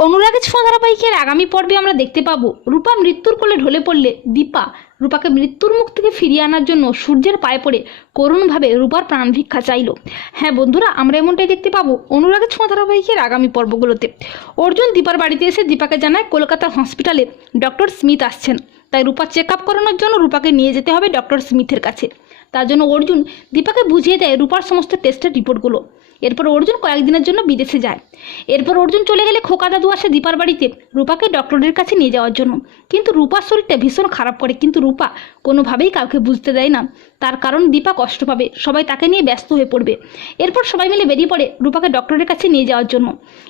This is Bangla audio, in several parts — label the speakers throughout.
Speaker 1: অনুরাগের ছোঁয়া ধারাবাহিকের আগামী পর্বে আমরা দেখতে পাবো রূপা মৃত্যুর কোলে ঢলে পড়লে দীপা রূপাকে মৃত্যুর মুখ থেকে ফিরিয়ে আনার জন্য সূর্যের পায়ে পড়ে করুণভাবে রূপার প্রাণ ভিক্ষা চাইল। হ্যাঁ বন্ধুরা, আমরা এমনটাই দেখতে পাবো অনুরাগের ছোঁয়া ধারাবাহিকের আগামী পর্বগুলোতে। অর্জুন দীপার বাড়িতে এসে দীপাকে জানায় কলকাতার হসপিটালে ডক্টর স্মিথ আসছেন। তাই রূপা চেক আপ করানোর জন্য রূপাকে নিয়ে যেতে হবে ডক্টর স্মিথের কাছে। তার জন্য অর্জুন দীপাকে বুঝিয়ে দেয় রূপার সমস্ত টেস্টের রিপোর্টগুলো এরপর অর্জুন কয়েকদিনের জন্য বিদেশে যায়। এরপর অর্জুন চলে গেলে খোকা দাদু আসে দীপার বাড়িতে রূপাকে ডক্টরের কাছে নিয়ে যাওয়ার জন্য। কিন্তু রূপার শরীরটা ভীষণ খারাপ করে, কিন্তু রূপা কোনোভাবেই কাউকে বুঝতে দেয় না। তার কারণ দীপা কষ্ট পাবে, সবাই তাকে নিয়ে ব্যস্ত হয়ে পড়বে। এরপর সবাই মিলে বেরিয়ে পড়ে রূপাকে ডক্টরের কাছে নিয়ে যাওয়ার জন্য।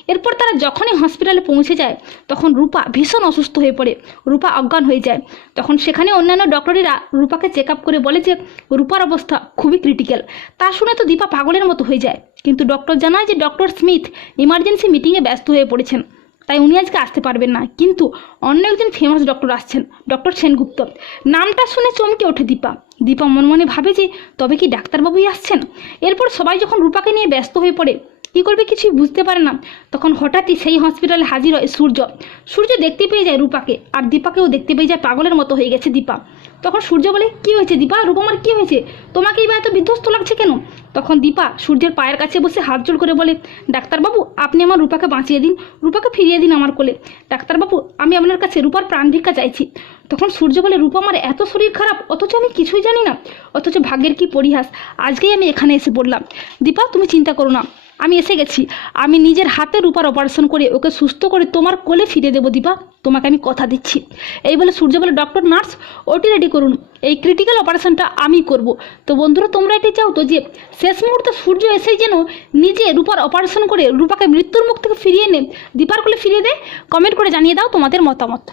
Speaker 1: এরপর তারা যখনই হসপিটালে পৌঁছে যায়, তখন রূপা ভীষণ অসুস্থ হয়ে পড়ে। রূপা অজ্ঞান হয়ে যায়। তখন সেখানে অন্যান্য ডক্টরেরা রূপাকে চেক আপ করে বলে যে রূপার অবস্থা খুবই ক্রিটিক্যাল তা শুনে তো দীপা পাগলের মতো হয়ে যায়। কিন্তু ডক্টর জানায় যে ডক্টর স্মিথ ইমার্জেন্সি মিটিংয়ে ব্যস্ত হয়ে পড়েছেন। তাই উনি আজকে আসতে পারবেন না। কিন্তু অন্য একজন ফেমাস ডক্টর আসছেন ডক্টর সেনগুপ্ত। নামটা শুনে চমকে ওঠে দীপা। দীপা মন মনে ভাবে যে, তবে কি ডাক্তারবাবুই আসছেন? এরপর সবাই যখন রূপাকে নিয়ে ব্যস্ত হয়ে পড়ে, কী করবে কিছুই বুঝতে পারে না। তখন হঠাৎই সেই হসপিটালে হাজির হয় সূর্য। সূর্য দেখতে পেয়ে যায় রূপাকে, আর দীপাকেও দেখতে পেয়ে যায় পাগলের মতো হয়ে গেছে দীপা। তখন সূর্য বলে, কি হয়েছে দীপা? রূপমার কি হয়েছে? তোমাকে এবার এত বিধ্বস্ত লাগছে কেন? তখন দীপা সূর্যের পায়ের কাছে বসে হাত জোড় করে বলে, ডাক্তারবাবু, আপনি আমার রূপাকে বাঁচিয়ে দিন, রূপাকে ফিরিয়ে দিন আমার কোলে। ডাক্তারবাবু, আমি আপনার কাছে রূপার প্রাণ ভিক্ষা চাইছি। তখন সূর্য বলে, রূপা আমার এত শরীর খারাপ, অথচ আমি কিছুই জানি না। অথচ ভাগ্যের কি পরিহাস, আজকেই আমি এখানে এসে পড়লাম। দীপা, তুমি চিন্তা করো না। আমি এসে গেছি। আমি নিজের হাতে রূপার অপারেশন করে ওকে সুস্থ করে তোমার কোলে ফিরে দেবো, দীপা। তোমাকে আমি কথা দিচ্ছি। এই বলে সূর্য বলে ডক্টর নার্স ওটি রেডি করুন। এই ক্রিটিক্যাল অপারেশনটা আমি করব। তো বন্ধুরা, তোমরা এটি চাও তো যে, শেষ মুহূর্তে সূর্য এসেই যেন নিজে রূপার অপারেশন করে রূপাকে মৃত্যুর মুখ থেকে ফিরিয়ে এনে দীপার কোলে ফিরিয়ে দেয় কমেন্ট করে জানিয়ে দাও তোমাদের মতামত।